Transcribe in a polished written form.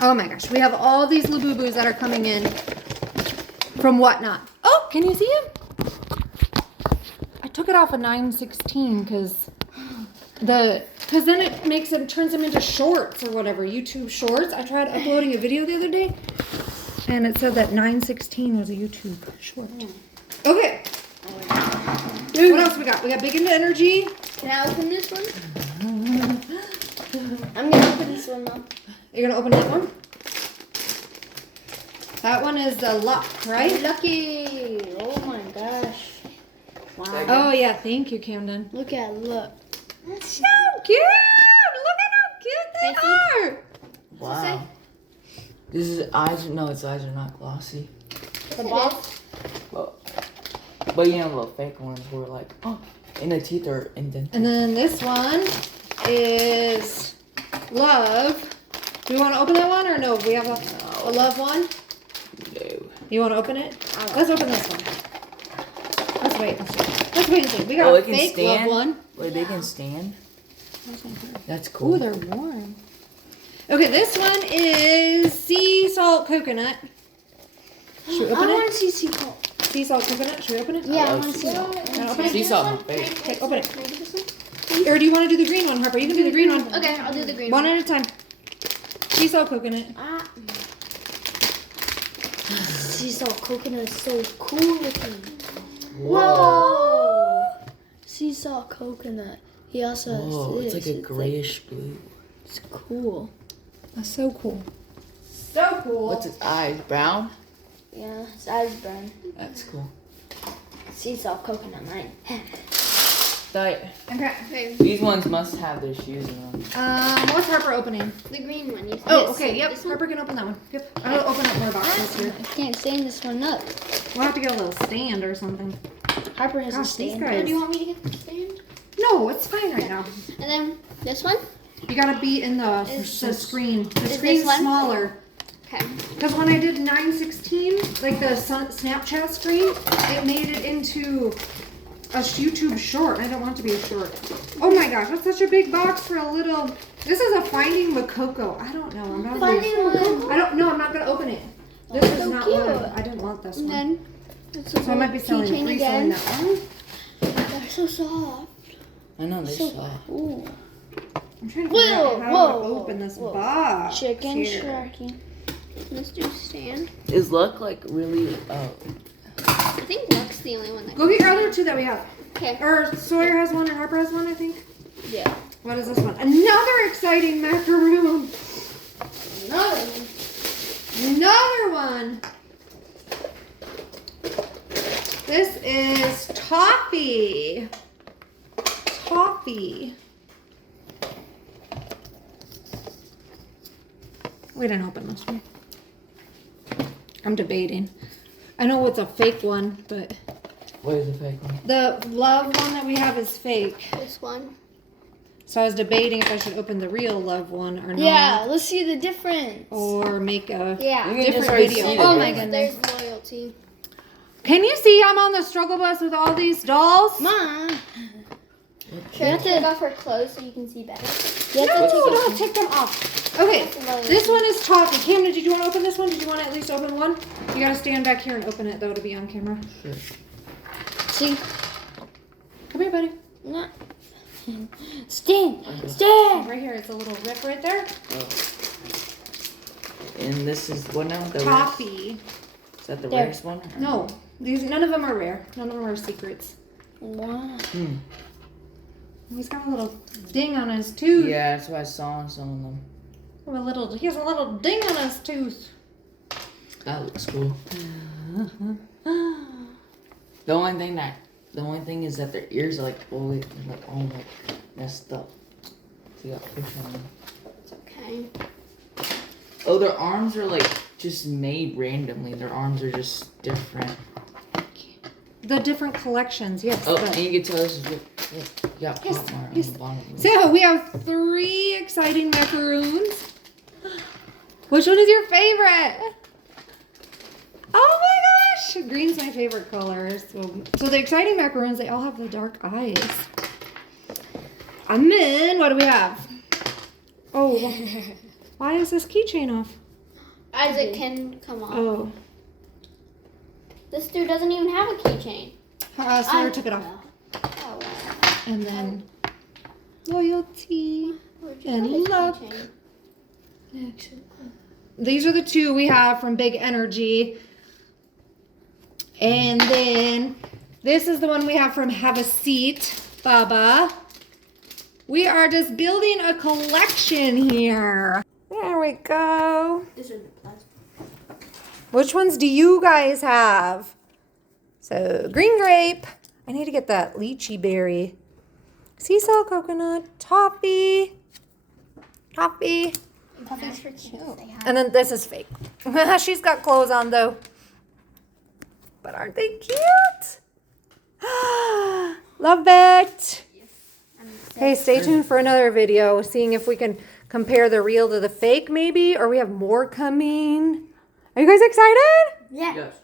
Oh my gosh, we have all these Labubus that are coming in from Whatnot. Oh, can you see him? I took it off of 916 because then it turns them into shorts or whatever, YouTube shorts. I tried uploading a video the other day and it said that 916 was a YouTube short. Okay. What else we got? We got Big Into Energy. Can I open this one? I'm gonna open this one now. You're gonna open that one? That one is the luck, right? Lucky! Oh my gosh. Wow. Oh yeah, thank you, Camden. Look. So cute! Look at how cute they are! Wow. This is eyes. No, its eyes are not glossy. The box? But you know the fake ones were like, oh, and the teeth are indented. And then this one is love. Do we want to open that one or no? We have a love one? No. You want to open it? Let's open this one. Let's wait and see. Let's wait and see. We got a fake love one. Wait, they can stand? That's cool. Ooh, they're warm. Okay, this one is sea salt coconut. Should we open I it? want to see sea salt. Sea salt coconut. Should we open it? Yeah, I love want to sea see salt. salt. Open it? Sea salt, my favorite. Okay, open it. Or do you want to do the green one, Harper? You can do the green one. Okay, I'll do the green One at a time. Sea salt coconut. Sea salt coconut is so cool looking. Whoa. Sea salt coconut. He also has Whoa, this. it's like a grayish blue. It's cool. That's so cool. So cool. What's its eyes? Brown? Yeah, his eyes brown. That's cool. Sea salt coconut, mine. Okay. These ones must have their shoes in them. What's Harper opening? The green one. You Oh, okay. Yep. Harper can open that one. Yep. I'll open up more boxes here. I can't stand this one up. We'll have to get a little stand or something. Harper has a Gosh, these stand. guys. Do you want me to get the stand? No, it's fine right now. And then this one? You gotta be in the screen. The screen's one? smaller. Okay. Because when I did 916, like the Snapchat screen, it made it into a YouTube short. I don't want it to be a short. Oh my gosh, that's such a big box for a little. This is a Finding Makoko. I don't know. I'm not Finding Makoko? I don't know. I'm not gonna open it. This is so not cute. one. I didn't want this And one. then So I might be selling reselling that one. They're so soft. I know, they're So soft. cool. I'm trying to figure out how to open this box. Chicken here. sharky. Let's do stand. Is Luck like really, I think Luck's the only one that. Go get your other two that we have. Okay. Or Sawyer has one and Harper has one, I think. Yeah. What is this one? Another exciting macaroon. Another one. This is Toffee. Toffee. We didn't open this one. I'm debating. I know it's a fake one, but where's the fake one? the love one that we have is fake. This one. So I was debating if I should open the real love one or not. Yeah, let's see the difference. Or make a Yeah. You can different just already video. see the Oh my difference. goodness. There's loyalty. Can you see I'm on the struggle bus with all these dolls? Mom. Okay. You have to take off her clothes so you can see better. You No, have to take don't take them off. Okay, this one is Toffee. Camden, did you want to open this one? Did you want to at least open one? You gotta stand back here and open it though to be on camera. Sure. See? Come here, buddy. No. Stand. Stand. Right here, it's a little rip right there. Oh. And this is what now? The Toffee. rarest? Is that the There. rarest one? or- No, none of them are rare. None of them are secrets. Wow. Hmm. He's got a little ding on his tooth. Yeah, that's what I saw on some of them. He has a little ding on his tooth. That looks cool. The only thing is that their ears are like all messed up. So you got push on them. It's okay. Oh, their arms are like just made randomly. Their arms are just different. The different collections, yes. Oh, but- and you can tell this is what you got Yes, pot mark yes. on the bottom. So we have 3 exciting macaroons. Which one is your favorite? Oh my gosh! Green's my favorite color. So the exciting macaroons, they all have the dark eyes. And then, what do we have? Oh, why is this keychain off? Isaac can come on. Oh. This dude doesn't even have a keychain. Sarah took it off. Oh, wow. And then loyalty. Where'd you And put his luck. keychain? These are the two we have from Big Energy. And then this is the one we have from Have a Seat, Baba. We are just building a collection here. There we go. These are the plastic. Which ones do you guys have? So, green grape. I need to get that lychee berry. Sea salt coconut. Toffee. Toffee. Puppies for cute. And then this is fake. She's got clothes on though. But aren't they cute? Love it. Okay, stay tuned for another video, seeing if we can compare the real to the fake maybe, or we have more coming. Are you guys excited? Yeah. Yes.